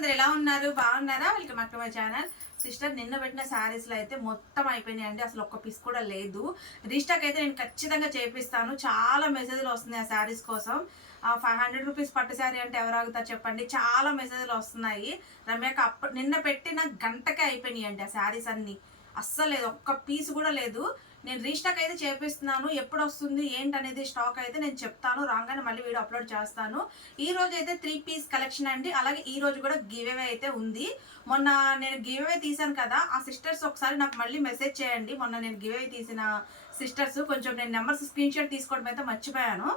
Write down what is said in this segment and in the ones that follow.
అందరు ఎలా ఉన్నారు? బాగున్నారా? Welcome back to my channel. Sister నిన్న పెట్టిన శారీస్లో అయితే మొత్తం అయిపోయినాయండి. అసలు ఒక్క పీస్ కూడా లేదు. రీస్టాక్ అయితే నేను ఖచ్చితంగా చేపిస్తాను. చాలా మెసేజ్లు వస్తున్నాయి ఆ శారీస్ కోసం. 500 రూపీస్ పట్టు శారీ అంటే ఎవరు ఆగుతారు చెప్పండి. చాలా మెసేజ్లు వస్తున్నాయి. రమ్యక నిన్న పెట్టిన గంటకే అయిపోయినాయండి ఆ శారీస్ అన్నీ. అస్సలు లేదు, ఒక్క పీస్ కూడా లేదు. నేను రీస్టాక్ అయితే చేపిస్తున్నాను. ఎప్పుడు వస్తుంది ఏంటనేది స్టాక్ అయితే నేను చెప్తాను. రాగానే మళ్ళీ వీడియో అప్లోడ్ చేస్తాను. ఈ రోజు అయితే 3 పీస్ కలెక్షన్ అండి. అలాగే ఈ రోజు కూడా గివ్ అవే అయితే ఉంది. మొన్న నేను గివ్ అవే తీసాను కదా, ఆ సిస్టర్స్ ఒకసారి నాకు మళ్ళీ మెసేజ్ చేయండి. మొన్న నేను గివ్ అవే తీసిన సిస్టర్స్ కొంచెం నేను నెంబర్స్ స్క్రీన్ షాట్ తీసుకోవడం అయితే మర్చిపోయాను.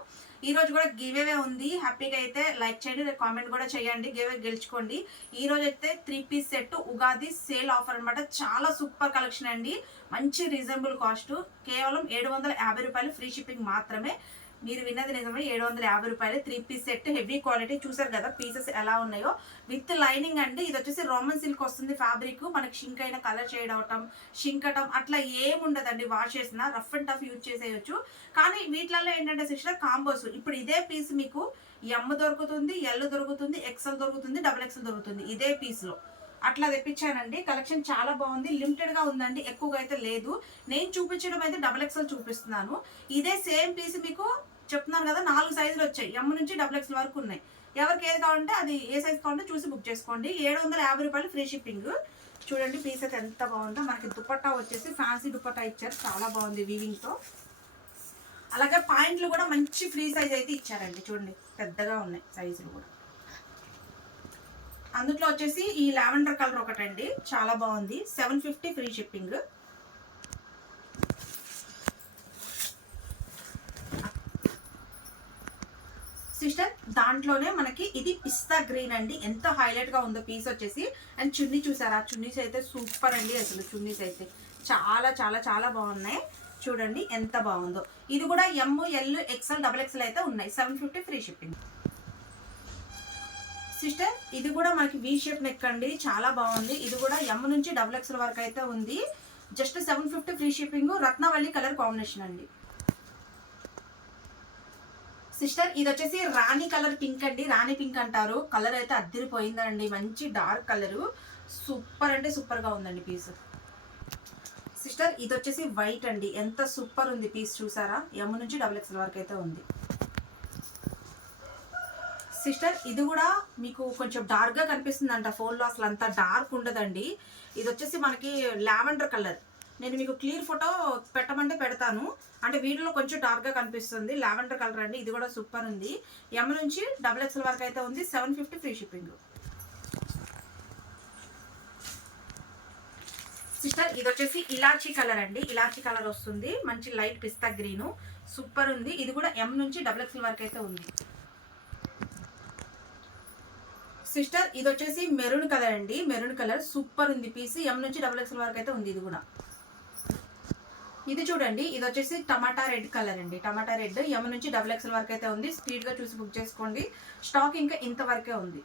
ఈ రోజు కూడా గివ్ అవే ఉంది. హ్యాపీగా అయితే లైక్ చేయండి, కామెంట్ కూడా చేయండి, గివ్ అవే గెలుచుకోండి. ఈ రోజు అయితే 3 piece set Ugadi sale offer అనమాట. చాలా సూపర్ కలెక్షన్ అండి. మంచి రీజనబుల్ కాస్ట్, కేవలం 750 రూపాయలు ఫ్రీ షిప్పింగ్ మాత్రమే. మీరు విన్నది నిజమే, 750 రూపాయలు 3 పీస్ సెట్. హెవీ క్వాలిటీ, చూసారు కదా పీసెస్ ఎలా ఉన్నాయో, విత్ లైనింగ్ అండి. ఇది వచ్చేసి రోమన్ సిల్క్ వస్తుంది ఫ్యాబ్రిక్. మనకి షింక్ అయిన కలర్ షేడ్ అవటం, షింకటం అట్లా ఏముండదండి. వాష్ చేసిన రఫ్ అండ్ టఫ్ యూజ్ చేసేయచ్చు. కానీ వీటిలలో ఏంటంటే సిస్టర్ కాంబోస్. ఇప్పుడు ఇదే పీస్ మీకు ఎమ్ దొరుకుతుంది, ఎల్ దొరుకుతుంది, ఎక్సెల్ దొరుకుతుంది, డబుల్ ఎక్సెల్ దొరుకుతుంది ఇదే పీస్లో. అట్లా తెప్పించానండి. కలెక్షన్ చాలా బాగుంది. లిమిటెడ్గా ఉందండి, ఎక్కువగా అయితే లేదు. నేను చూపించడం అయితే డబుల్ ఎక్సెల్ చూపిస్తున్నాను. ఇదే సేమ్ పీస్ మీకు చెప్తున్నాను కదా, 4 సైజులు వచ్చాయి. ఎమ్ నుంచి డబుల్ ఎక్సెల్ వరకు ఉన్నాయి. ఎవరికి ఏది కావాలంటే అది, ఏ సైజ్ కావాలంటే చూసి బుక్ చేసుకోండి. 750 రూపాయలు ఫ్రీ షిప్పింగ్. చూడండి పీస్ అయితే ఎంత బాగుందో. మనకి దుపట్టా వచ్చేసి ఫ్యాన్సీ దుపట్టా ఇచ్చారు, చాలా బాగుంది వీవింగ్తో. అలాగే పాయింట్లు కూడా మంచి ఫ్రీ సైజ్ అయితే ఇచ్చారండి. చూడండి పెద్దగా ఉన్నాయి సైజులు కూడా. అందులో వచ్చేసి ఈ లావెండర్ కలర్ ఒకటండి, చాలా బాగుంది. 750 ఫ్రీ షిప్పింగ్. సిస్టర్ దాంట్లోనే మనకి ఇది పిస్తా గ్రీన్ అండి. ఎంత హైలైట్ గా ఉందో పీస్ వచ్చేసి. అండ్ చున్నీ చూసారా, చున్నీస్ అయితే సూపర్ అండి. అసలు చున్నీస్ అయితే చాలా చాలా చాలా బాగున్నాయి. చూడండి ఎంత బాగుందో. ఇది కూడా ఎమ్, ఎల్, ఎక్సెల్, డబుల్ ఎక్సెల్ అయితే ఉన్నాయి. 750 ఫ్రీ షిప్పింగ్. సిస్టర్ ఇది కూడా మనకి వీ షేప్ నెక్ అండి, చాలా బాగుంది. ఇది కూడా ఎమ్ నుంచి డబుల్ ఎక్సెల్ వరకు అయితే ఉంది. Just 750 free shipping. Ratnavalli colour combination అండి. సిస్టర్ ఇది వచ్చేసి రాణి కలర్ పింక్ అండి. రాణి పింక్ అంటారు. కలర్ అయితే అద్దరిపోయిందండి. మంచి డార్క్ కలరు, సూపర్ అంటే సూపర్ గా ఉందండి పీస్. సిస్టర్ ఇది వచ్చేసి వైట్ అండి. ఎంత సూపర్ ఉంది పీస్, చూసారా? ఎమ్ నుంచి డబుల్ ఎక్సెల్ వరకు అయితే ఉంది. సిస్టర్ ఇది కూడా మీకు కొంచెం డార్క్ గా కనిపిస్తుంది అంట ఫోన్లో, అసలు అంత డార్క్ ఉండదండి. ఇది వచ్చేసి మనకి లావెండర్ కలర్. నేను మీకు క్లియర్ ఫోటో పెట్టమంటే పెడతాను, అంటే వీడియోలో కొంచెం డార్క్ గా కనిపిస్తుంది. లావెండర్ కలర్ అండి. ఇది కూడా సూపర్ ఉంది. ఎమ్ నుంచి డబుల్ ఎక్సెల్ వరకు అయితే ఉంది. 750 ఫ్రీ షిప్పింగ్. సిస్టర్ ఇది వచ్చేసి ఇలాచీ కలర్ అండి. ఇలాచీ కలర్ వస్తుంది, మంచి లైట్ పిస్తా గ్రీన్, సూపర్ ఉంది. ఇది కూడా ఎమ్ నుంచి డబుల్ ఎక్సెల్ వరకు అయితే ఉంది. సిస్టర్ ఇది వచ్చేసి మెరూన్ కలర్ అండి. మెరూన్ కలర్ సూపర్ ఉంది పీస్. ఎమ్ నుంచి డబుల్ ఎక్సెల్ వరకు అయితే ఉంది. ఇది కూడా. ఇది చూడండి, ఇది వచ్చేసి టమాటా రెడ్ కలర్ అండి. టమాటా రెడ్ ఎమ్ నుంచి డబుల్ ఎక్సెల్ వరకు అయితే ఉంది. స్పీడ్ గా చూసి బుక్ చేసుకోండి. స్టాక్ ఇంకా ఇంతవరకే ఉంది.